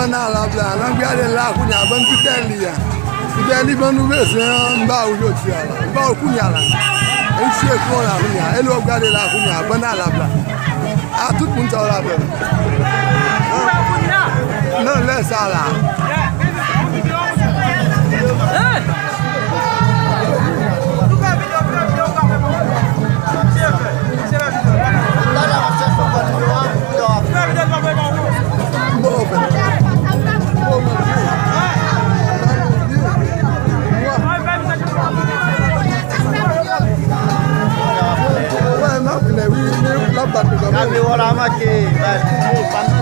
bana la bla, l'anglais là kunya ban pitelia. Pitelia banu bese mba ujoti ala. Mba kunya la. Enche ko la kunya, elo gade la kunya bana la bla. Ah tout moun sa la bla. Non laisse ça là. Kami orang macam